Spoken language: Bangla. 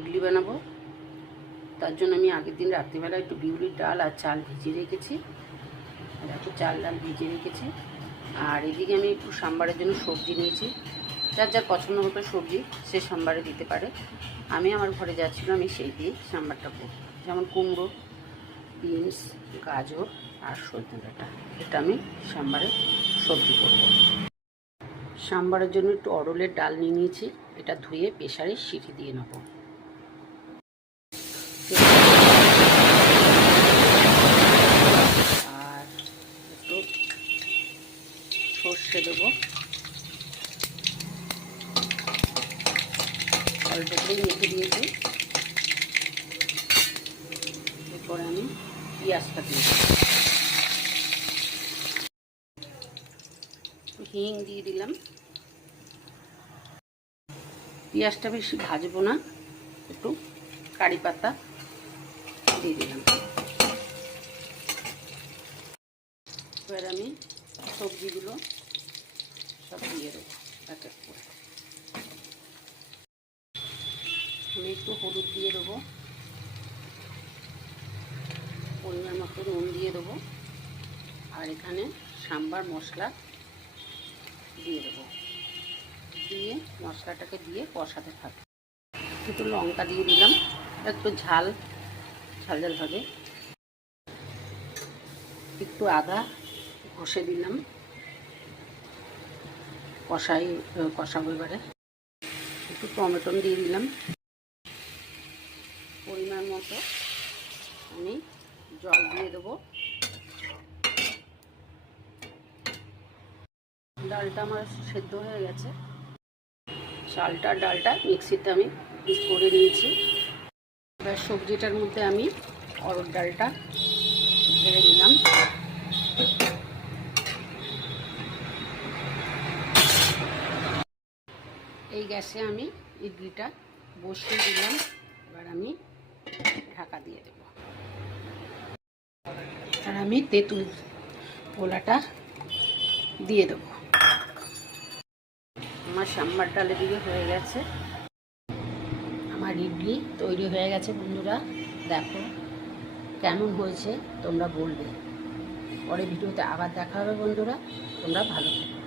ইডলি বানাবো। তার জন্য আমি আগের দিন রাত্রিবেলা একটু বিউলির ডাল আর চাল ভিজিয়ে রেখেছি। একটু চাল ডাল ভিজিয়ে রেখেছি। আর এদিকে আমি একটু সাম্বারের জন্য সবজি নিয়েছি। যার যার পছন্দ মতো সবজি সে সাম্বারে দিতে পারে। আমি আমার ঘরে যা ছিল আমি সেই দিয়ে সাম্বারটা করব। যেমন কুমড়ো, বিনস, গাজর আর সজনে ডাঁটা, এটা আমি সাম্বারে সবজি করব। সাম্বারের জন্য একটু অরলের ডাল নিয়ে নিয়েছি। এটা ধুয়ে প্রেসারে সিটি দিয়ে নেব। আর একটু সর্ষে দেবো, অল্প করে মেখে দিয়েছি। এরপরে আমি পেঁয়াজটা দিয়ে দেবো, হিং দিয়ে দিলাম। পেঁয়াজটা বেশি ভাজবো না, একটু কারি পাতা দিয়ে দিলাম। এবার আমি সবজিগুলো সব দিয়ে দেবো এক এক করে। আমি একটু হলুদ দিয়ে দেবো, পরিমাণ মতো নুন দিয়ে দেবো, আর এখানে সাম্বার মশলা দিয়ে দেবো। দিয়ে মশলাটাকে দিয়ে কষাতে থাকবো। একটু লঙ্কা দিয়ে দিলাম, একটু ঝাল ঝাল ঝাল হবে। একটু আদা ঘষে দিলাম, কষাবো। এবারে একটু টমেটো দিয়ে দিলাম। পরিমাণ মতো আমি জল দিয়ে দেবো। ডালটা আমার সেদ্ধ হয়ে গেছে। চালটা ডালটা মিক্সিতে আমি পিস করে নিয়েছি। এবার সবজিটার মধ্যে আমি অরহর ডালটা ঢেলে দিলাম। এই গ্যাসে আমি ইডলিটা বসিয়ে দিলাম। এবার আমি ঢাকা দিয়ে দেব। আর আমি তেঁতুল গোলাটা দিয়ে দেব। আমার সাম্বার ডাল এদিকে হয়ে গেছে। আমার ইডলি তৈরি হয়ে গেছে। বন্ধুরা দেখো কেমন হয়েছে তোমরা বলবে। পরে ভিডিওতে আবার দেখা হবে। বন্ধুরা তোমরা ভালো থাকো।